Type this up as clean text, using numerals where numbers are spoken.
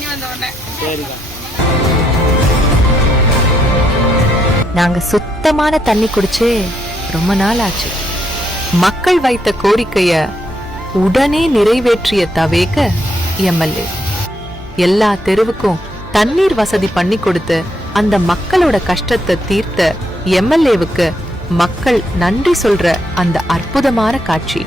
தண்ணி வந்த உடனே. சரிக்கா. நாங்க சுத்தமான தண்ணி குடிச்சே ரொம்ப நாள் ஆச்சு. மக்கள் வைத்த கோரிக்கைய உடனே நிறைவேற்றிய தவேக எம்எல்ஏ எல்லா தெருவுக்கும் தண்ணீர் வசதி பண்ணி கொடுத்து அந்த மக்களோட கஷ்டத்தை தீர்த்த எம்எல்ஏவுக்கு மக்கள் நன்றி சொல்ற அந்த அற்புதமான காட்சி